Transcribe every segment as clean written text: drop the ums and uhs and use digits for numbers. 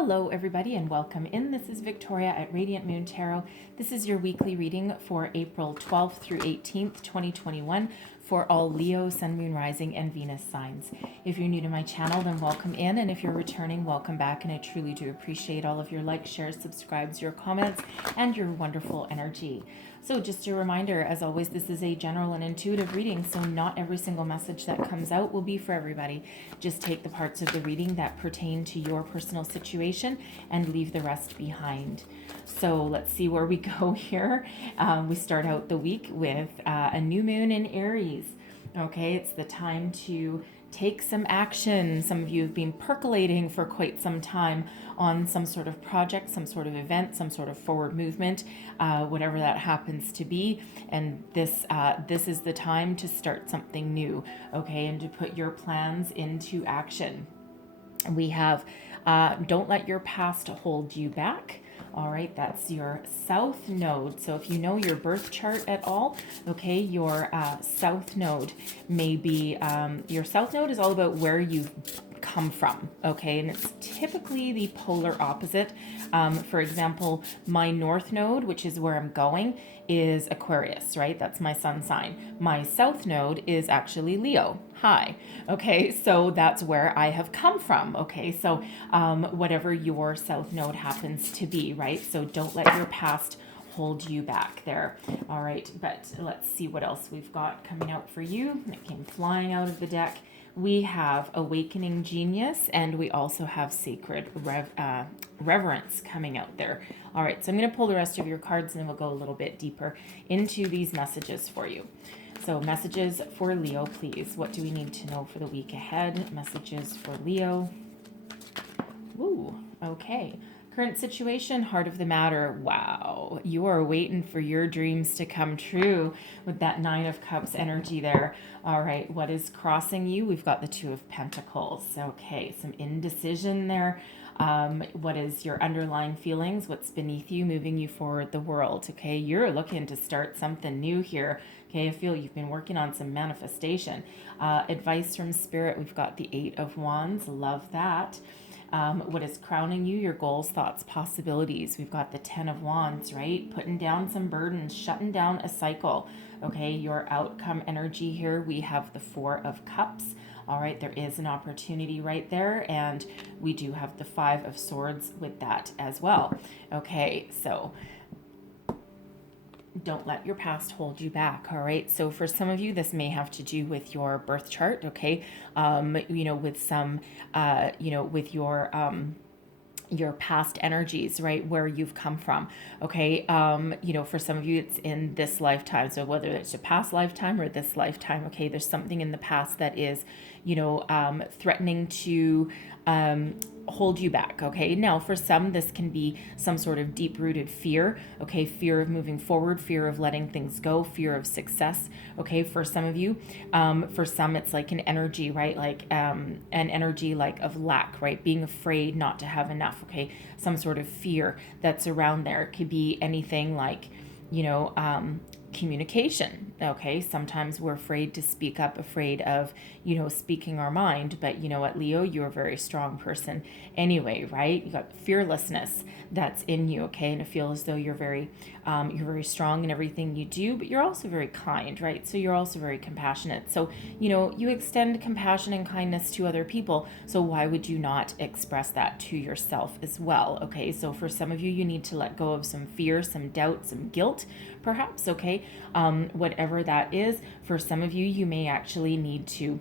Hello, everybody, and welcome in. This is Victoria at Radiant Moon Tarot. This is your weekly reading for April 12th through 18th, 2021 for all Leo, Sun, Moon, Rising, and Venus signs. If you're new to my channel, then welcome in, and if you're returning, welcome back, and I truly do appreciate all of your likes, shares, subscribes, your comments, and your wonderful energy. So just a reminder, as always, this is a general and intuitive reading, so not every single message that comes out will be for everybody. Just take the parts of the reading that pertain to your personal situation and leave the rest behind. So let's see where we go here. We start out the week with a new moon in Aries. Okay, it's the time to take some action. Some of you have been percolating for quite some time on some sort of project, some sort of event, some sort of forward movement, whatever that happens to be. And this is the time to start something new, okay, and to put your plans into action. We have don't let your past hold you back. All right, that's your south node. So if you know your birth chart at all, okay, your south node may be, your south node is all about where you've come from, okay, and it's typically the polar opposite. For example, my north node, which is where I'm going, is Aquarius, right? That's my sun sign. My south node is actually Leo. Hi. Okay, so that's where I have come from. Okay, so whatever your south node happens to be, right? So don't let your past hold you back there. All right, but let's see what else we've got coming out for you. It came flying out of the deck. We have Awakening Genius, and we also have Sacred Reverence coming out there. All right, so I'm going to pull the rest of your cards, and then we'll go a little bit deeper into these messages for you. So messages for Leo, please. What do we need to know for the week ahead? Messages for Leo. Ooh, okay. Current situation, heart of the matter. Wow, you are waiting for your dreams to come true with that Nine of Cups energy there. All right, what is crossing you? We've got the Two of Pentacles. Okay, some indecision there. What is your underlying feelings? What's beneath you, moving you forward the world? Okay, you're looking to start something new here. Okay, I feel you've been working on some manifestation. Advice from Spirit, we've got the Eight of Wands. Love that. What is crowning you? Your goals, thoughts, possibilities. We've got the Ten of Wands, right? Putting down some burdens, shutting down a cycle. Okay, your outcome energy here. We have the Four of Cups. All right, there is an opportunity right there, and we do have the Five of Swords with that as well. Okay, so don't let your past hold you back. All right, so for some of you, this may have to do with your birth chart. Okay, with some with your past energies, right, where you've come from. Okay, for some of you, it's in this lifetime, so whether it's a past lifetime or this lifetime. Okay, there's something in the past that is threatening to hold you back. Okay, now for some, this can be some sort of deep-rooted fear. Okay, fear of moving forward, fear of letting things go, fear of success. Okay, for some of you, for some, it's like an energy, right, like an energy like of lack, right, being afraid not to have enough. Okay, some sort of fear that's around there. It could be anything like communication. Okay, sometimes we're afraid to speak up, afraid of speaking our mind, but at Leo, you're a very strong person anyway, right? You got fearlessness that's in you. Okay, and I feel as though you're very strong in everything you do, but you're also very kind, right? So you're also very compassionate. So you extend compassion and kindness to other people, so why would you not express that to yourself as well? Okay, so for some of you, you need to let go of some fear, some doubt, some guilt perhaps. Okay, whatever that is, for some of you, you may actually need to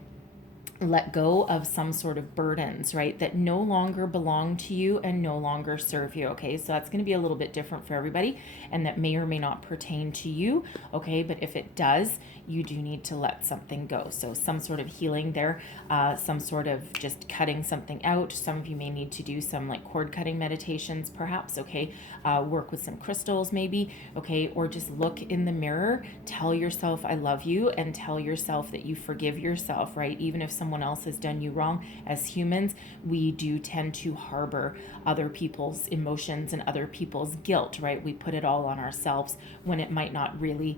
let go of some sort of burdens, right, that no longer belong to you and no longer serve you. Okay, so that's going to be a little bit different for everybody, and that may or may not pertain to you. Okay, but if it does, you do need to let something go. So some sort of healing there, some sort of just cutting something out. Some of you may need to do some like cord cutting meditations perhaps. Okay, work with some crystals maybe. Okay, or just look in the mirror, tell yourself I love you, and tell yourself that you forgive yourself, right? Even if someone else has done you wrong, as humans, we do tend to harbor other people's emotions and other people's guilt, right? We put it all on ourselves when it might not really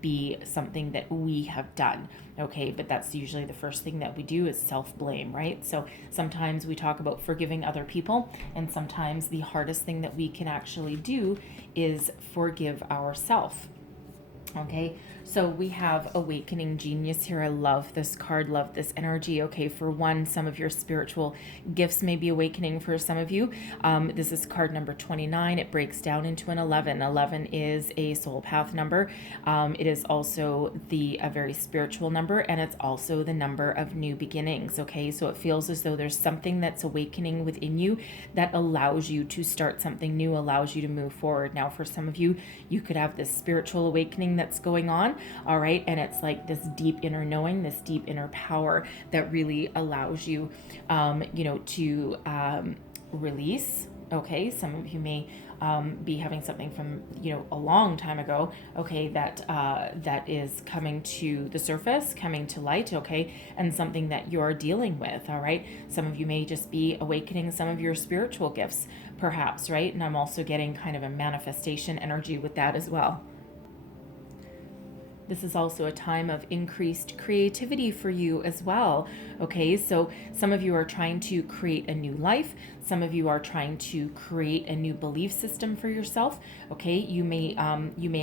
be something something that we have done. Okay, but that's usually the first thing that we do is self-blame, right? So sometimes we talk about forgiving other people, and sometimes the hardest thing that we can actually do is forgive ourselves. Okay, so we have Awakening Genius here. I love this card, love this energy. Okay, for one, some of your spiritual gifts may be awakening for some of you. This is card number 29. It breaks down into an 11. 11 is a soul path number. It is also a very spiritual number, and it's also the number of new beginnings. Okay, so it feels as though there's something that's awakening within you that allows you to start something new, allows you to move forward. Now, for some of you, you could have this spiritual awakening that's going on, all right, and it's like this deep inner knowing, this deep inner power that really allows you to release. Okay, some of you may be having something from a long time ago, okay, that is coming to the surface, coming to light, okay, and something that you're dealing with. All right, some of you may just be awakening some of your spiritual gifts, perhaps, right? And I'm also getting kind of a manifestation energy with that as well. This is also a time of increased creativity for you as well. Okay, so some of you are trying to create a new life. Some of you are trying to create a new belief system for yourself. Okay, you may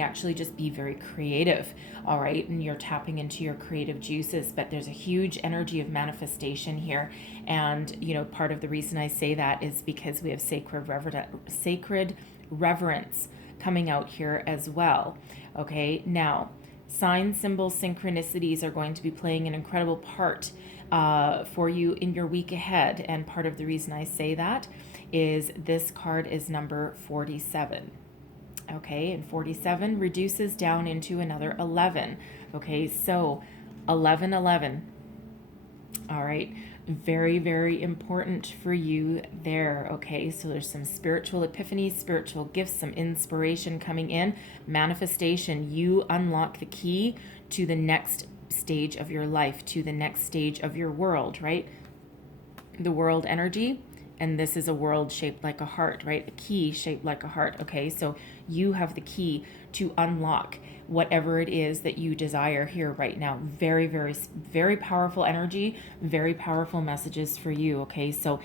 actually just be very creative. All right, and you're tapping into your creative juices. But there's a huge energy of manifestation here, and part of the reason I say that is because we have sacred reverence coming out here as well. Okay, now, signs, symbols, synchronicities are going to be playing an incredible part for you in your week ahead. And part of the reason I say that is this card is number 47. Okay, and 47 reduces down into another 11. Okay, so 11, 11. All right, very, very important for you there. Okay, so there's some spiritual epiphanies, spiritual gifts, some inspiration coming in, manifestation. You unlock the key to the next stage of your life, to the next stage of your world, right? The world energy, and this is a world shaped like a heart, right? A key shaped like a heart. Okay, so you have the key to unlock whatever it is that you desire here right now. Very, very, very powerful energy, very powerful messages for you. Okay, so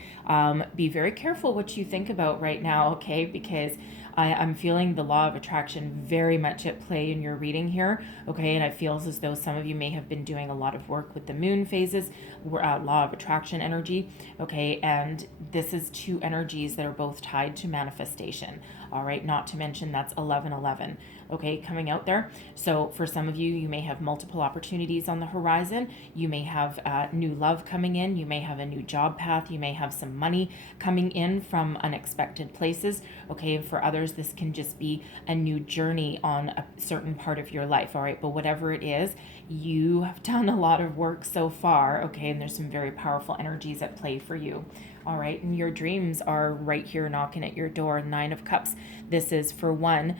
be very careful what you think about right now, okay, because I'm feeling the law of attraction very much at play in your reading here, okay, and it feels as though some of you may have been doing a lot of work with the moon phases, law of attraction energy, okay, and this is two energies that are both tied to manifestation, all right, not to mention that's 1111, okay, coming out there. So for some of you, you may have multiple opportunities on the horizon. You may have new love coming in. You may have a new job path. You may have some money coming in from unexpected places. Okay, and for others, this can just be a new journey on a certain part of your life. All right, but whatever it is, you have done a lot of work so far. Okay, and there's some very powerful energies at play for you. All right, and your dreams are right here knocking at your door. 9 of Cups. This is for one,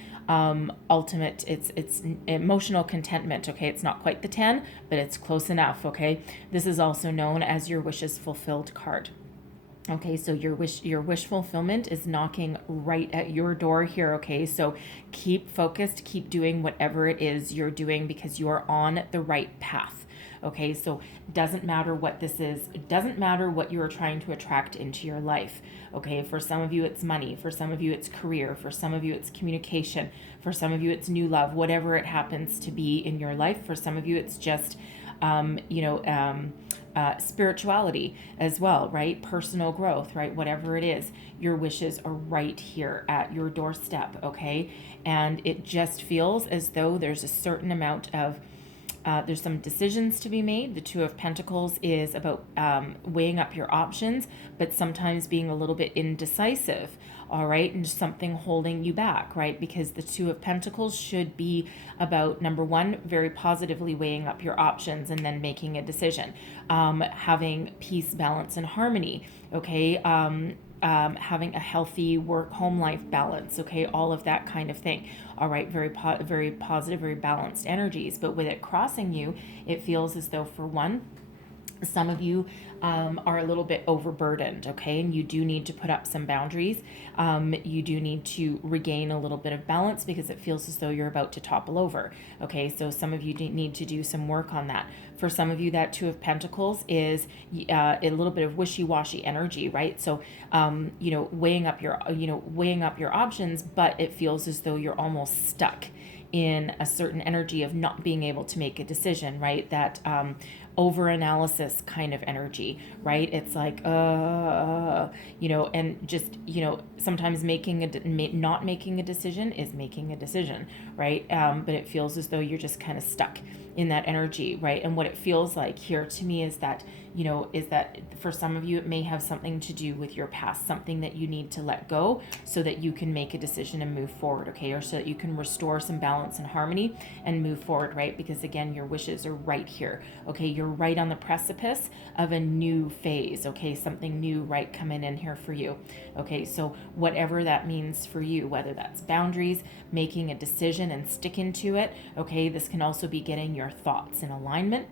ultimate. It's emotional contentment. Okay, it's not quite the 10, but it's close enough. Okay, this is also known as your wishes fulfilled card. Okay, so your wish fulfillment is knocking right at your door here. Okay, so keep focused, keep doing whatever it is you're doing because you are on the right path. Okay, so doesn't matter what this is. It doesn't matter what you are trying to attract into your life. Okay, for some of you it's money. For some of you it's career. For some of you it's communication. For some of you it's new love. Whatever it happens to be in your life. For some of you it's just, spirituality as well, right? Personal growth, right? Whatever it is, your wishes are right here at your doorstep. Okay, and it just feels as though there's a certain amount of there's some decisions to be made. The 2 of Pentacles is about weighing up your options, but sometimes being a little bit indecisive, all right, and something holding you back, right? Because the 2 of Pentacles should be about, number one, very positively weighing up your options and then making a decision, having peace, balance, and harmony, okay, having a healthy work-home life balance, okay, all of that kind of thing. All right, very positive, very balanced energies. But with it crossing you, it feels as though, for one, Some of you are a little bit overburdened, okay? And you do need to put up some boundaries. You do need to regain a little bit of balance because it feels as though you're about to topple over, okay? So some of you need to do some work on that. For some of you, that Two of Pentacles is a little bit of wishy-washy energy, right? So, weighing up your options, but it feels as though you're almost stuck in a certain energy of not being able to make a decision, right? That over analysis kind of energy, right? It's like, and just, sometimes not making a decision is making a decision, right? But it feels as though you're just kind of stuck in that energy, right? And what it feels like here to me is that, for some of you, it may have something to do with your past, something that you need to let go so that you can make a decision and move forward, okay? Or so that you can restore some balance and harmony and move forward, right? Because again, your wishes are right here, okay? You're right on the precipice of a new phase, okay? Something new, right, coming in here for you, okay? So whatever that means for you, whether that's boundaries, making a decision and sticking to it, okay? This can also be getting your thoughts in alignment,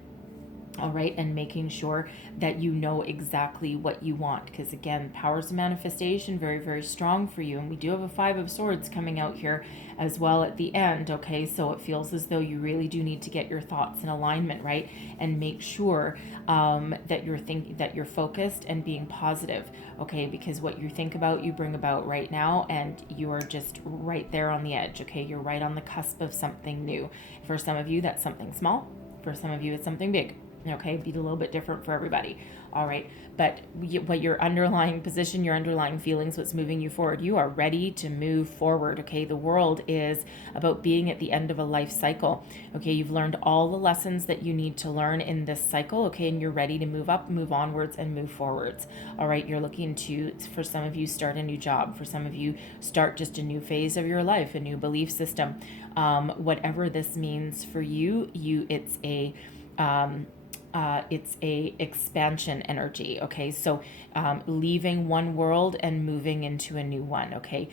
all right, and making sure that you know exactly what you want, because again, powers of manifestation, very, very strong for you. And we do have a Five of Swords coming out here as well at the end, okay? So it feels as though you really do need to get your thoughts in alignment, right? And make sure that you're focused and being positive, okay? Because what you think about, you bring about right now, and you are just right there on the edge, okay? You're right on the cusp of something new. For some of you, that's something small. For some of you, it's something big. Okay, be a little bit different for everybody. All right, but what your underlying position, your underlying feelings, what's moving you forward, you are ready to move forward. Okay, the world is about being at the end of a life cycle. Okay, you've learned all the lessons that you need to learn in this cycle. Okay, and you're ready to move up, move onwards, and move forwards. All right, you're looking to, for some of you, start a new job. For some of you, start just a new phase of your life, a new belief system. Whatever this means for you, it's a expansion energy, okay? So leaving one world and moving into a new one, okay?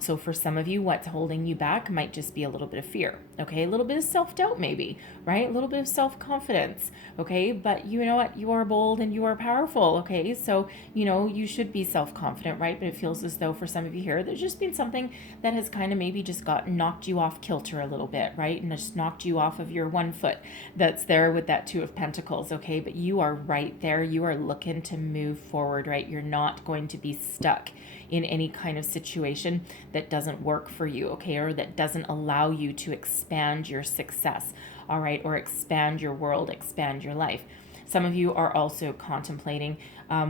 So for some of you, what's holding you back might just be a little bit of fear, okay? A little bit of self-doubt maybe, right? A little bit of self-confidence, okay? But you know what? You are bold and you are powerful, okay? So, you should be self-confident, right? But it feels as though for some of you here, there's just been something that has kind of maybe just knocked you off kilter a little bit, right? And just knocked you off of your one foot that's there with that Two of Pentacles, okay? But you are right there. You are looking to move forward, right? You're not going to be stuck in any kind of situation that doesn't work for you, okay? Or that doesn't allow you to expand your success, all right? Or expand your world, expand your life. Some of you are also contemplating,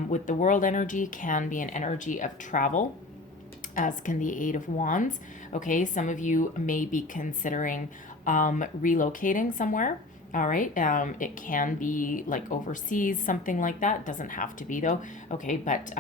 with the world energy, can be an energy of travel, as can the Eight of Wands, okay? Some of you may be considering relocating somewhere. All right. It can be like overseas, something like that. It doesn't have to be though. Okay. But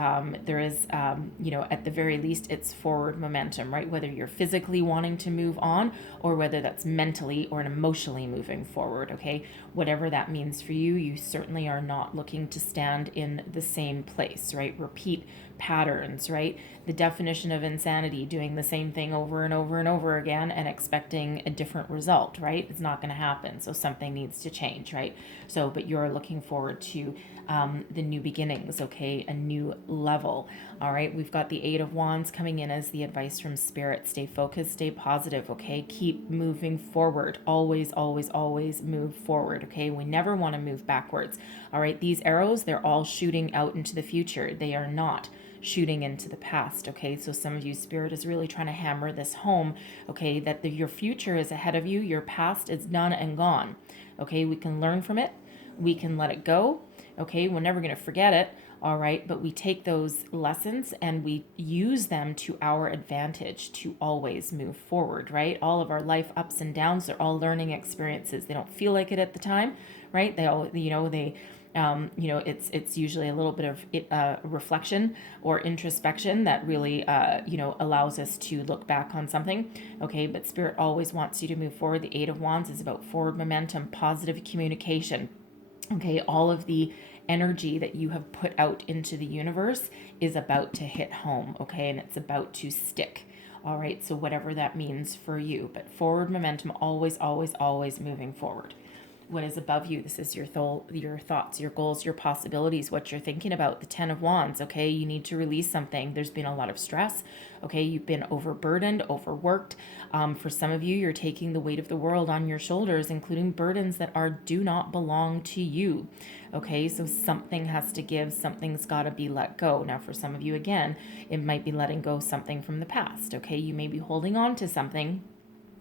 there is, at the very least, it's forward momentum, right? Whether you're physically wanting to move on or whether that's mentally or emotionally moving forward. Okay. Whatever that means for you, you certainly are not looking to stand in the same place, right? Repeat patterns, right? The definition of insanity, doing the same thing over and over and over again and expecting a different result, right? It's not going to happen. So something needs to change, right? So, but you're looking forward to the new beginnings, okay? A new level. All right. We've got the Eight of Wands coming in as the advice from Spirit. Stay focused, stay positive, okay? Keep moving forward. Always, always, always move forward, okay? We never want to move backwards. All right. These arrows, they're all shooting out into the future. They are not shooting into the past, okay? So some of you, Spirit is really trying to hammer this home, okay? That your future is ahead of you. Your past is done and gone, okay? We can learn from it. We can let it go, okay? We're never going to forget it, all right? But we take those lessons and we use them to our advantage to always move forward, right? All of our life ups and downs, they're all learning experiences. They don't feel like it at the time, right? They all, it's usually a little bit of reflection or introspection that really, allows us to look back on something. Okay, but Spirit always wants you to move forward. The Eight of Wands is about forward momentum, positive communication. Okay, all of the energy that you have put out into the universe is about to hit home. Okay, and it's about to stick. All right, so whatever that means for you, but forward momentum, always, always, always moving forward. what is above you. This is your thoughts, your goals, your possibilities, what you're thinking about. The 10 of Wands, okay? You need to release something. There's been a lot of stress, okay? You've been overburdened, overworked. For some of you, you're taking the weight of the world on your shoulders, including burdens that do not belong to you, okay? So something has to give, something's got to be let go. Now, for some of you, again, it might be letting go something from the past, okay? You may be holding on to something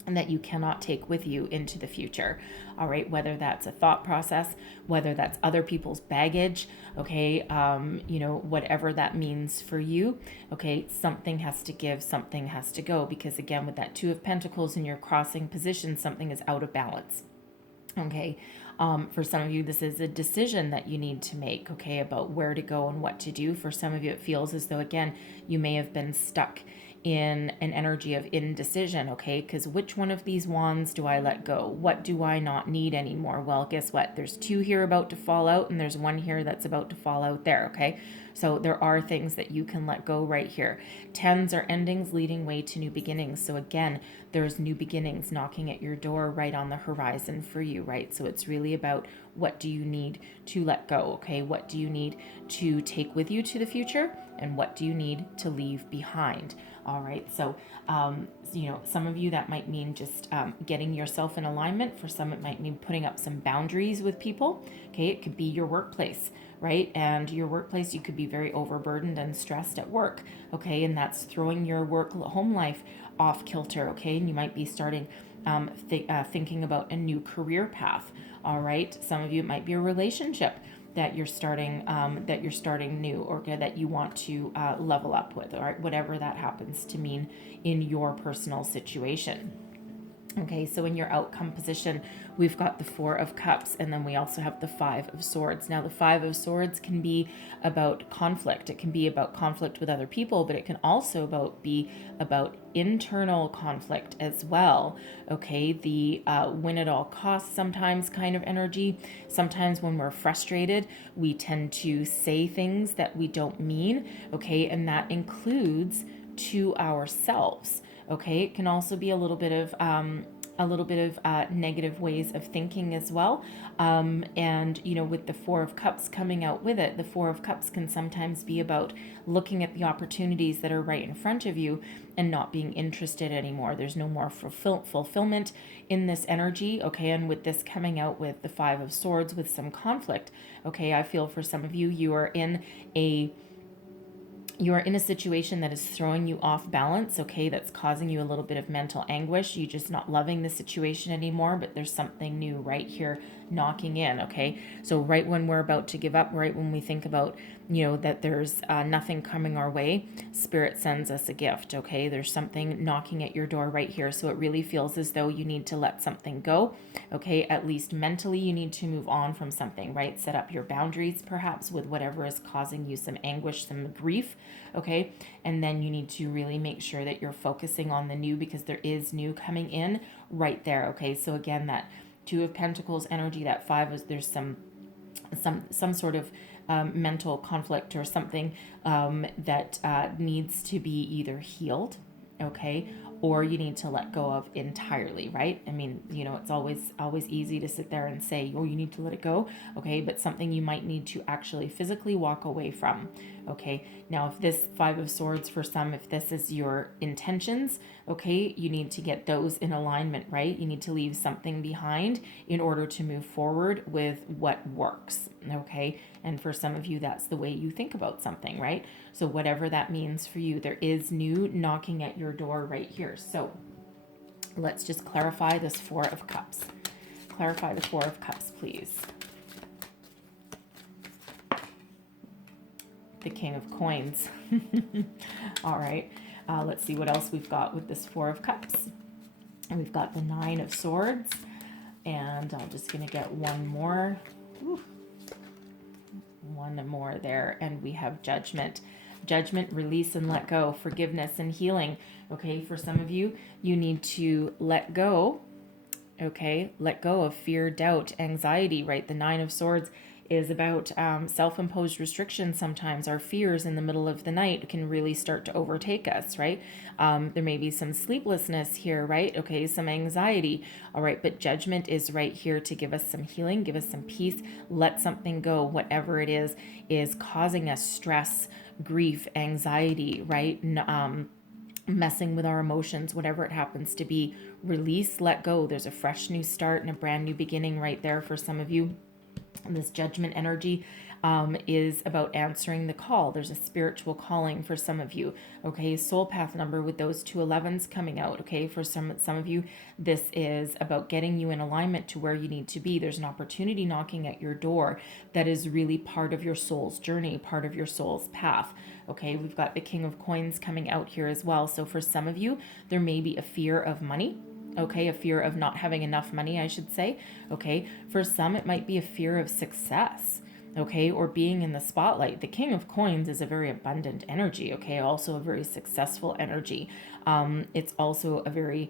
and that you cannot take with you into the future. All right, whether that's a thought process, whether that's other people's baggage, okay, whatever that means for you, okay, something has to give, something has to go, because again, with that Two of Pentacles in your crossing position, something is out of balance. Okay, for some of you, this is a decision that you need to make, okay, about where to go and what to do. For some of you, it feels as though, again, you may have been stuck in an energy of indecision, okay, because which one of these wands do I let go? What do I not need anymore? Well, guess what? There's two here about to fall out, and there's one here that's about to fall out there, okay? So there are things that you can let go right here. Tens are endings leading way to new beginnings. So again, there's new beginnings knocking at your door right on the horizon for you, right? So it's really about what do you need to let go, okay? What do you need to take with you to the future? And what do you need to leave behind? All right, so, some of you, that might mean just getting yourself in alignment. For some, it might mean putting up some boundaries with people, okay? It could be your workplace, right? And your workplace, you could be very overburdened and stressed at work, okay? And that's throwing your home life off kilter, okay? And you might be starting thinking about a new career path, all right? Some of you, it might be a relationship that you're starting new, or that you want to level up with, all right, whatever that happens to mean in your personal situation. Okay, so in your outcome position, we've got the Four of Cups, and then we also have the Five of Swords. Now, the Five of Swords can be about conflict. It can be about conflict with other people, but it can also be about internal conflict as well. Okay, the win at all costs sometimes kind of energy. Sometimes when we're frustrated, we tend to say things that we don't mean. Okay, and that includes to ourselves. Okay, it can also be a little bit of negative ways of thinking as well. And with the Four of Cups coming out with it, the Four of Cups can sometimes be about looking at the opportunities that are right in front of you and not being interested anymore. There's no more fulfillment in this energy. Okay, and with this coming out with the Five of Swords with some conflict. Okay, I feel for some of you, you are in a situation that is throwing you off balance, okay, that's causing you a little bit of mental anguish. You're just not loving the situation anymore, but there's something new right here knocking in, okay? So right when we're about to give up, right when we think about, that there's nothing coming our way, Spirit sends us a gift, okay? There's something knocking at your door right here. So it really feels as though you need to let something go, okay? At least mentally, you need to move on from something, right? Set up your boundaries, perhaps, with whatever is causing you some anguish, some grief, okay? And then you need to really make sure that you're focusing on the new, because there is new coming in right there, okay? So again, that Two of Pentacles energy, that Five is, there's some sort of mental conflict or something that needs to be either healed, okay, or you need to let go of entirely, right? I mean, it's always easy to sit there and say, oh, you need to let it go, okay, but something you might need to actually physically walk away from, okay? Now, if this Five of Swords, for some, if this is your intentions, okay, you need to get those in alignment, right? You need to leave something behind in order to move forward with what works, okay? And for some of you, that's the way you think about something, right? So whatever that means for you, there is new knocking at your door right here. So let's just clarify this Four of Cups. Clarify the Four of Cups, please. The King of Coins. All right. Let's see what else we've got with this Four of Cups. And we've got the Nine of Swords. And I'm just going to get one more. Ooh. One more there. And we have Judgment. Judgment, release and let go, forgiveness and healing. Okay, for some of you, you need to let go. Okay, let go of fear, doubt, anxiety, right? The Nine of Swords is about self-imposed restrictions. Sometimes our fears in the middle of the night can really start to overtake us, right? There may be some sleeplessness here, right? Okay, some anxiety, all right, but judgment is right here to give us some healing, give us some peace, let something go, whatever it is causing us stress, grief, anxiety, right? Messing with our emotions, whatever it happens to be. Release, let go. There's a fresh new start and a brand new beginning right there for some of you. And this judgment energy is about answering the call. There's a spiritual calling for some of you. Okay, soul path number with those 211s coming out. Okay, for some of you, this is about getting you in alignment to where you need to be. There's an opportunity knocking at your door that is really part of your soul's journey, part of your soul's path. Okay, we've got the King of Coins coming out here as well. So for some of you, there may be a fear of money. Okay, a fear of not having enough money, I should say. Okay, for some, it might be a fear of success. Okay, or being in the spotlight. The King of Coins is a very abundant energy. Okay, also a very successful energy. It's also a very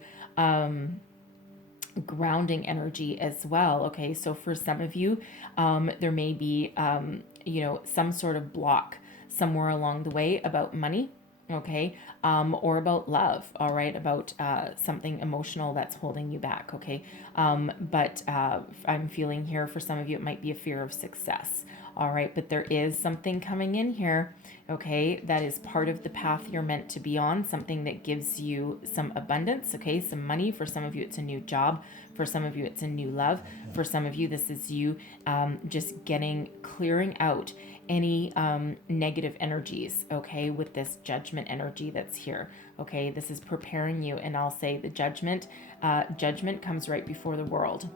grounding energy as well. Okay, so for some of you, there may be, some sort of block somewhere along the way about money. Okay, or about love, all right, about something emotional that's holding you back, okay, but I'm feeling here for some of you, it might be a fear of success, all right, but there is something coming in here, okay, that is part of the path you're meant to be on, something that gives you some abundance, okay, some money. For some of you, it's a new job. For some of you, it's a new love. For some of you, this is you just clearing out any negative energies, okay, with this judgment energy that's here. Okay, this is preparing you, and I'll say the judgment comes right before the world.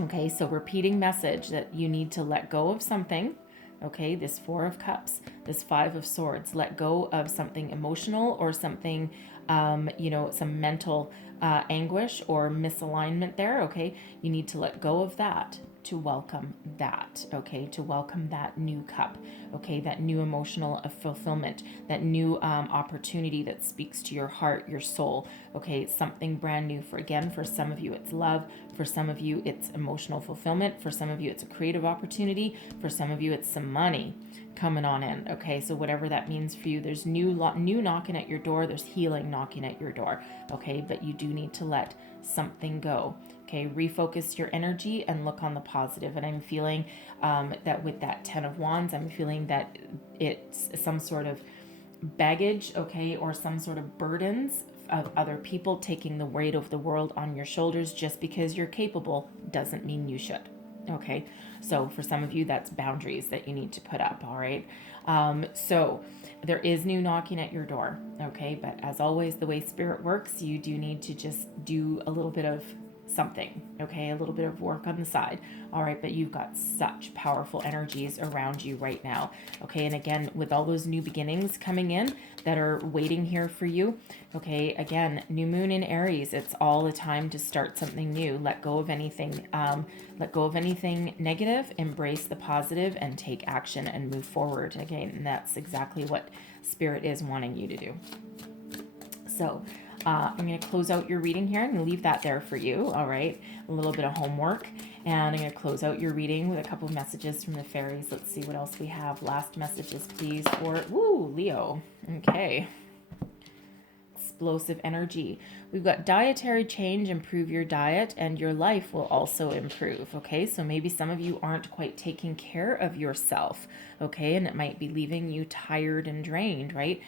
Okay, so repeating message that you need to let go of something. Okay, this Four of Cups, this Five of Swords, let go of something emotional or something, some mental anguish or misalignment there. Okay, you need to let go of that to welcome that. Okay, to welcome that new cup. Okay, that new emotional fulfillment, that new opportunity that speaks to your heart, your soul. Okay, something brand new. For some of you, it's love. For some of you, it's emotional fulfillment. For some of you, it's a creative opportunity. For some of you, it's some money coming on in. Okay, so whatever that means for you, there's new knocking at your door. There's healing knocking at your door. Okay, but you do need to let something go. Okay, refocus your energy and look on the positive. And I'm feeling that with that 10 of Wands, I'm feeling that it's some sort of baggage, okay, or some sort of burdens of other people taking the weight of the world on your shoulders. Just because you're capable doesn't mean you should. Okay, so for some of you, that's boundaries that you need to put up. All right, so there is new knocking at your door. Okay, but as always, the way spirit works, you do need to just do a little bit of something, okay, a little bit of work on the side. All right, but you've got such powerful energies around you right now. Okay, and again, with all those new beginnings coming in that are waiting here for you, okay, again, new moon in Aries, it's all the time to start something new. Let go of anything negative, embrace the positive, and take action and move forward. Again, and that's exactly what spirit is wanting you to do. So I'm going to close out your reading here. I'm going to leave that there for you. All right. A little bit of homework. And I'm going to close out your reading with a couple of messages from the fairies. Let's see what else we have. Last messages, please, for Leo. Okay. Explosive energy. We've got dietary change, improve your diet, and your life will also improve. Okay, so maybe some of you aren't quite taking care of yourself. Okay, and it might be leaving you tired and drained, right?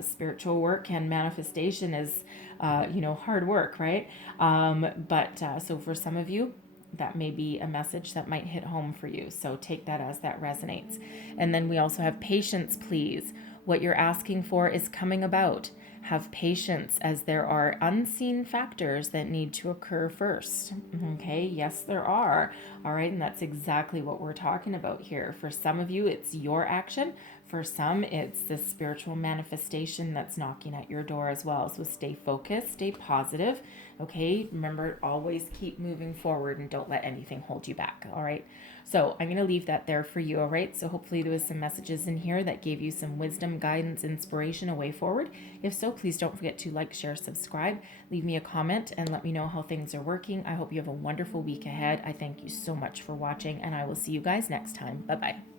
Spiritual work and manifestation is, hard work, right? So for some of you, that may be a message that might hit home for you. So take that as that resonates. And then we also have patience, please. What you're asking for is coming about. Have patience, as there are unseen factors that need to occur first. Okay, yes, there are. All right, and that's exactly what we're talking about here. For some of you, it's your action. For some, it's the spiritual manifestation that's knocking at your door as well. So stay focused, stay positive. Okay, remember, always keep moving forward and don't let anything hold you back. All right. So I'm going to leave that there for you. All right. So hopefully there was some messages in here that gave you some wisdom, guidance, inspiration, a way forward. If so, please don't forget to like, share, subscribe, leave me a comment, and let me know how things are working. I hope you have a wonderful week ahead. I thank you so much for watching, and I will see you guys next time. Bye-bye.